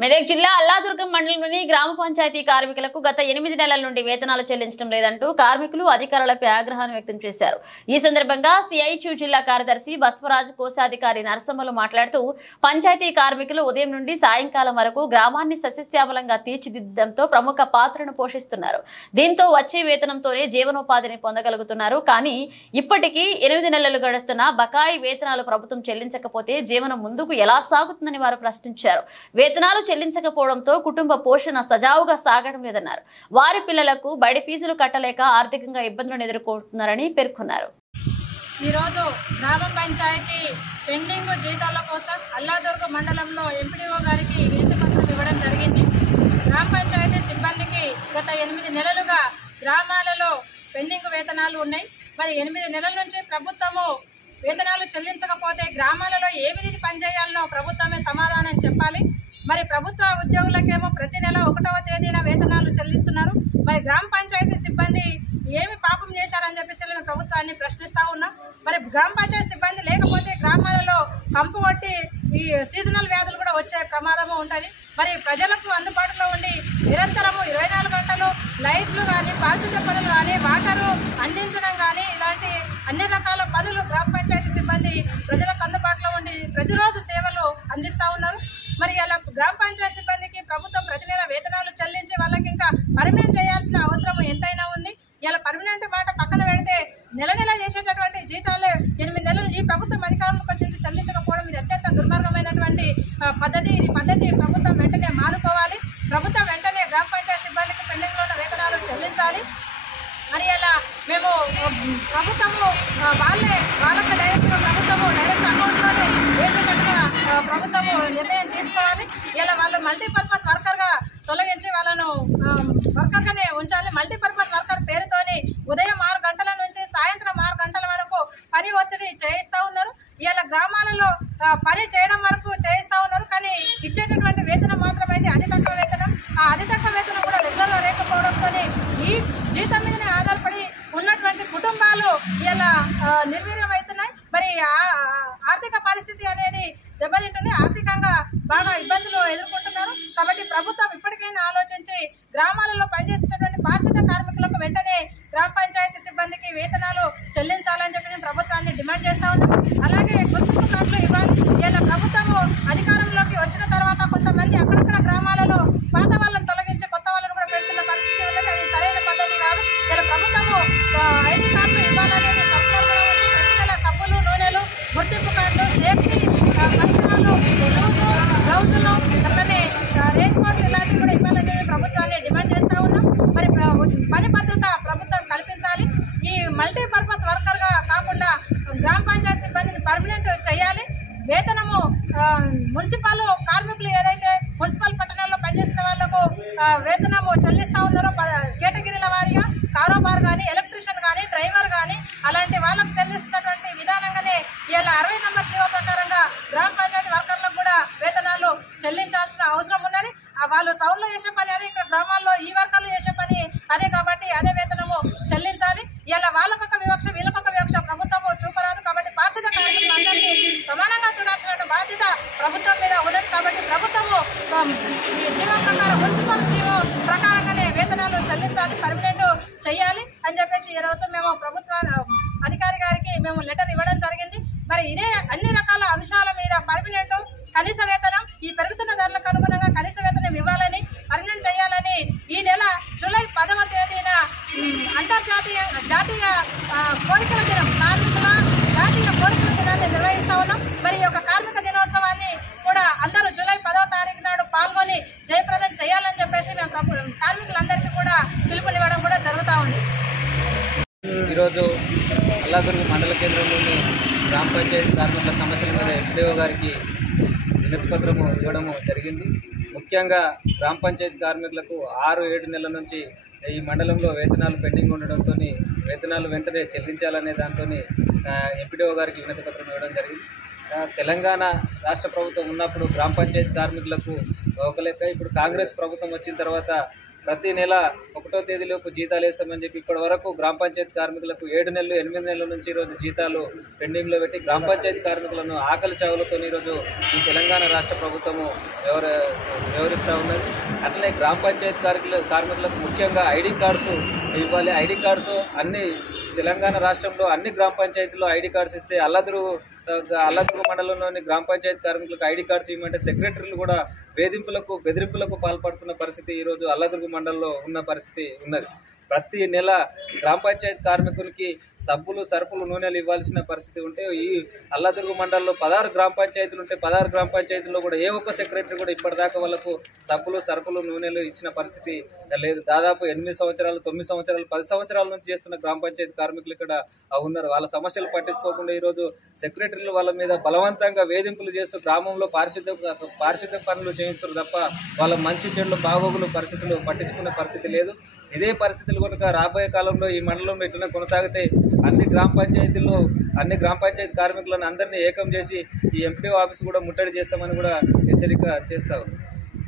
మెదక్ జిల్లా అల్లాదుర్గం మండలంలోని గ్రామ పంచాయతీ కార్మికులకు గత 8 నెలల నుండి వేతనాలు చెల్లించడం లేదంటూ కార్మికులు అధికారులపై ఆగ్రహాన్ని వ్యక్తం చేశారు. ఈ సందర్భంగా సిఐటియు జిల్లా కార్యదర్శి బస్వరాజ్, కోశాధికారి నరసమ్మలు మాట్లాడుతూ పంచాయతీ కార్మికులు ఉదయం నుండి సాయంకాలం వరకు గ్రామాన్ని సస్యశ్యామలంగా తీర్చిదిద్దడంతో ప్రముఖ పాత్రను పోషిస్తున్నారు. దీంతో వచ్చే వేతనంతోనే జీవనోపాధిని పొందగలుగుతున్నారు. కానీ ఇప్పటికీ 8 నెలలు గడుస్తున్నా బకాయి వేతనాలు ప్రభుత్వం చెల్లించకపోతే జీవనం ముందుకు ఎలా సాగుతుందని వారు ప్రశ్నించారు. వేతనాలు చెల్లించకపోవడంతో కుటుంబ పోషణ సజావుగా సాగడం లేదన్నారు. వారి పిల్లలకు బడి ఫీజులు కట్టలేక ఆర్థికంగా ఇబ్బందులను ఎదుర్కొంటున్నారని పేర్కొన్నారు. ఈరోజు గ్రామ పంచాయతీ పెండింగ్ జీతాల కోసం అల్లాదుర్గం మండలంలో ఎంపీడీఓ గారికి వినతిపత్రం ఇవ్వడం జరిగింది. గ్రామ పంచాయతీ సిబ్బందికి గత 8 నెలలుగా గ్రామాలలో పెండింగ్ వేతనాలు ఉన్నాయి. మరి 8 నెలల నుంచి ప్రభుత్వము వేతనాలు చెల్లించకపోతే గ్రామాలలో ఏ విధి పనిచేయాలనో ప్రభుత్వమే సమాధానం చెప్పాలి. మరి ప్రభుత్వ ఉద్యోగులకేమో ప్రతి నెల 1వ తేదీన వేతనాలు చెల్లిస్తున్నారు. మరి గ్రామ పంచాయతీ సిబ్బంది ఏమి పాపం చేశారని చెప్పేసి మేము ప్రభుత్వాన్ని ప్రశ్నిస్తూ ఉన్నాం. మరి గ్రామ పంచాయతీ సిబ్బంది లేకపోతే గ్రామాలలో కంపు కొట్టి ఈ సీజనల్ వ్యాధులు కూడా వచ్చే ప్రమాదము ఉంటుంది. మరి ప్రజలకు అందుబాటులో ఉండి నిరంతరము 24 గంటలు లైట్లు కానీ, పారిశుద్ధ్య పనులు కానీ, వాటరు అందించడం కానీ, ఇలాంటి అన్ని రకాల పనులు గ్రామ పంచాయతీ సిబ్బంది ప్రజలకు అందుబాటులో ఉండి ప్రతిరోజు సేవలు అందిస్తూ ఉన్నారు. మరి ఇలా గ్రామ పంచాయతీ సిబ్బందికి ప్రభుత్వం ప్రతి నెల వేతనాలు చెల్లించి వాళ్ళకి ఇంకా పర్మనెంట్ చేయాల్సిన అవసరం ఎంతైనా ఉంది. ఇలా పర్మనెంట్ మాట పక్కన పెడితే నెల నెల చేసేటటువంటి జీతాలే 8 నెలలు ఈ ప్రభుత్వం అధికారంలోకి వచ్చి చెల్లించకపోవడం ఇది అత్యంత దుర్మార్గమైనటువంటి పద్ధతి. ఈ పద్ధతి ప్రభుత్వం వెంటనే మానుకోవాలి. ప్రభుత్వం వెంటనే గ్రామ పంచాయతీ సిబ్బందికి పెండింగ్లో ఉన్న వేతనాలు చెల్లించాలి. మరి అలా మేము ప్రభుత్వము వాళ్ళకు డైరెక్ట్గా ప్రభుత్వము డైరెక్ట్ అకౌంట్లోనే వేసేటట్టుగా ప్రభుత్వము నిర్ణయం తీసుకోవాలి. ఇలా వాళ్ళు మల్టీపర్పస్ వర్కర్గా తొలగించి వాళ్ళను వర్కర్గానే ఉంచాలి. మల్టీపర్పస్ వర్కర్ పేరుతోని ఉదయం 6 గంటల నుంచి సాయంత్రం 6 గంటల వరకు పని ఒత్తిడి చేయిస్తూ ఉన్నారు. ఇలా గ్రామాలలో పని చేయడం వరకు చేయిస్తూ ఉన్నారు. కానీ ఇచ్చేటటువంటి వేతనం మాత్రం అయితే అతి తక్కువ వేతనం. ఆ అతి తక్కువ వేతనం కూడా రెగ్యులర్గా లేకపోవడంతో ఈ జీతం మీదనే ఆధారపడి ఉన్నటువంటి కుటుంబాలు ఇలా నిర్వీర్యమవుతున్నాయి. మరి ఆర్థిక పరిస్థితి అనేది దెబ్బతింటుంది. ఆర్థికంగా బాగా ఇబ్బందులు ఎదుర్కొంటున్నారు. కాబట్టి ప్రభుత్వం ఇప్పటికైనా ఆలోచించి గ్రామాలలో పనిచేసేటటువంటి పారిశుద్ధ్య కార్మికులకు వెంటనే గ్రామ పంచాయతీ సిబ్బందికి వేతనాలు చెల్లించాలని చెప్పి నేను ప్రభుత్వాన్ని డిమాండ్ చేస్తా ఉన్నాను. అలాగే గుర్తింపు కార్డులు ఇవ్వాలి. ఇలా ప్రభుత్వము అధికారంలోకి వచ్చిన తర్వాత కొంతమంది అక్కడక్కడ గ్రామాలలో పాత వాళ్ళని తొలగించి కొత్త వాళ్ళని కూడా పెడుతున్న పరిస్థితి ఉన్నది. అది సరైన పద్ధతి కాదు. ఇలా ప్రభుత్వము ఐడి కార్డులు ఇవ్వాలనేది సర్కులర్ కూడా ఉంది. ప్రతి నెల సబ్బులు, నూనెలు, గుర్తింపు కార్డులు, సేఫ్టీ పరికరాలు, గ్లౌజులు, అట్లనే రెయిన్ కోట్లు ఇలాంటివి కూడా ఇవ్వాలని ప్రభుత్వాన్ని డిమాండ్ చేస్తూ ఉన్నాం. మరి పని భద్రత ప్రభుత్వం కల్పించాలి. ఈ మల్టీపర్పస్ వర్కర్గా కాకుండా గ్రామ పంచాయతీ సిబ్బందిని పర్మనెంట్ చేయాలి. వేతనము మున్సిపల్ కార్మికులు ఏదైతే మున్సిపల్ పట్టణాల్లో పనిచేసిన వాళ్లకు వేతనము చెల్లిస్తూ ఉన్నారో కేటగిరీల వారీగా కారోబార్ కానీ, ఎలక్ట్రీషియన్ కానీ, డ్రైవర్ కానీ అలాంటి వాళ్ళకు చెల్లిస్తున్నటువంటి విధానంగానే ఇలా 60 నంబర్ జీవో ప్రకారంగా గ్రామ పంచాయతీ వర్కర్లకు కూడా వేతనాలు చెల్లించాల్సిన అవసరం ఉన్నది. వాళ్ళు టౌన్లో చేసే పని అదే, ఇక్కడ గ్రామాల్లో ఈ వర్కర్లు చేసే పని అదే. కాబట్టి అదే వేతనము చెల్లించాలి. ఇలా వాళ్ళకొక వివక్ష వీళ్ళకొక వివక్ష ప్రభుత్వము చూపరాదు. కాబట్టి పారిశుద్ధ్య కార్మికులందరినీ సమానంగా చూడాల్సిన బాధ్యత ప్రభుత్వం మీద ఉన్నది. కాబట్టి ప్రభుత్వము ఈ జీవో ప్రకారం మున్సిపల్ జీవో ప్రకారంగానే వేతనాలు చెల్లించాలి, పర్మనెంట్ చేయాలి అని చెప్పేసి ఈరోజు మేము ప్రభుత్వ అధికారి గారికి మేము లెటర్ ఇవ్వడం జరిగింది. మరి ఇదే అన్ని రకాల అంశాల మీద పర్మనెంట్, కనీస వేతనం, ఈ పెరుగుతున్న ధరలకు అనుగుణంగా కనీస వేతనం ఇవ్వాలని, పర్మనెంట్ చేయాలని ఈ నెల జూలై 10వ తేదీన జాతీయ కోరికల దినం, కార్మికుల జాతీయ కోరికల దినాన్ని నిర్వహిస్తా ఉన్నాం. మరి ఈ యొక్క కార్మిక దినోత్సవాన్ని కూడా అందరూ జూలై 10వ తారీఖు నాడు పాల్గొని జయప్రదం చేయాలని చెప్పేసి మేము కార్మికులందరికీ కూడా పిలుపునివ్వడం కూడా జరుగుతూ ఉంది. ఈరోజు అల్లాదుర్గం మండల కేంద్రంలోని గ్రామ పంచాయతీ కార్మికుల సమస్యల మీద ఎంపీడీఓ గారికి వినతిపత్రము ఇవ్వడము జరిగింది. ముఖ్యంగా గ్రామ పంచాయతీ కార్మికులకు 6-7 నెలల నుంచి ఈ మండలంలో వేతనాలు పెండింగ్ ఉండడంతో వేతనాలు వెంటనే చెల్లించాలనే దాంతో ఎంపీడీఓ గారికి వినతిపత్రం ఇవ్వడం జరిగింది. తెలంగాణ రాష్ట్ర ప్రభుత్వం ఉన్నప్పుడు గ్రామ పంచాయతీ కార్మికులకు ఒక లెక్క, ఇప్పుడు కాంగ్రెస్ ప్రభుత్వం వచ్చిన తర్వాత ప్రతి నెల 1వ తేదీలోపు జీతాలు వేస్తామని చెప్పి ఇప్పటి వరకు గ్రామ పంచాయతీ కార్మికులకు 7 నెలలు 8 నెలల నుంచి ఈరోజు జీతాలు పెండింగ్లో పెట్టి గ్రామ పంచాయతీ కార్మికులను ఆకలి చావులతో ఈరోజు ఈ తెలంగాణ రాష్ట్ర ప్రభుత్వము వ్యవహరిస్తూ ఉన్నది. అట్లనే గ్రామ పంచాయతీ కార్మికులకు ముఖ్యంగా ఐడి కార్డ్స్ ఇవ్వాలి. ఐడి కార్డ్స్ అన్ని తెలంగాణ రాష్ట్రంలో అన్ని గ్రామ పంచాయతీల్లో ఐడి కార్డ్స్ ఇస్తే అల్లదుర్గు మండలంలోని గ్రామ పంచాయతీ కార్మికులకు ఐడి కార్డ్స్ ఇవ్వమంటే సెక్రటరీలు కూడా బెదిరింపులకు పాల్పడుతున్న పరిస్థితి ఈరోజు అల్లదుర్గు మండలంలో ఉన్న పరిస్థితి ఉన్నది. ప్రతి నెల గ్రామ పంచాయతీ కార్మికులకి సబ్బులు సరుకులు నూనెలు ఇవ్వాల్సిన పరిస్థితి ఉంటే ఈ అల్లదుర్గు మండలంలో 16 గ్రామ పంచాయతీలు ఉంటే 16 గ్రామ పంచాయతీల్లో కూడా ఏ ఒక్క సెక్రటరీ కూడా ఇప్పటిదాకా వాళ్ళకు సబ్బులు సరుకులు నూనెలు ఇచ్చిన పరిస్థితి లేదు. దాదాపు 8 సంవత్సరాలు 9 సంవత్సరాలు 10 సంవత్సరాల నుంచి చేస్తున్న గ్రామ పంచాయతీ కార్మికులు ఇక్కడ ఉన్నారు. వాళ్ళ సమస్యలు పట్టించుకోకుండా ఈరోజు సెక్రటరీలు వాళ్ళ మీద బలవంతంగా వేధింపులు చేస్తూ గ్రామంలో పారిశుద్ధ్య పనులు చేయిస్తారు తప్ప వాళ్ళ మంచి చెడులు బాగోగులు పరిస్థితులు పట్టించుకునే పరిస్థితి లేదు. ఇదే పరిస్థితులు కనుక రాబోయే కాలంలో ఈ మండలంలో ఇట్లనే కొనసాగితే అన్ని గ్రామ పంచాయతీ కార్మికులను అందరినీ ఏకం చేసి ఈ ఎంపీఓ ఆఫీస్ కూడా ముట్టడి చేస్తామని కూడా హెచ్చరిక చేస్తా ఉన్నాం.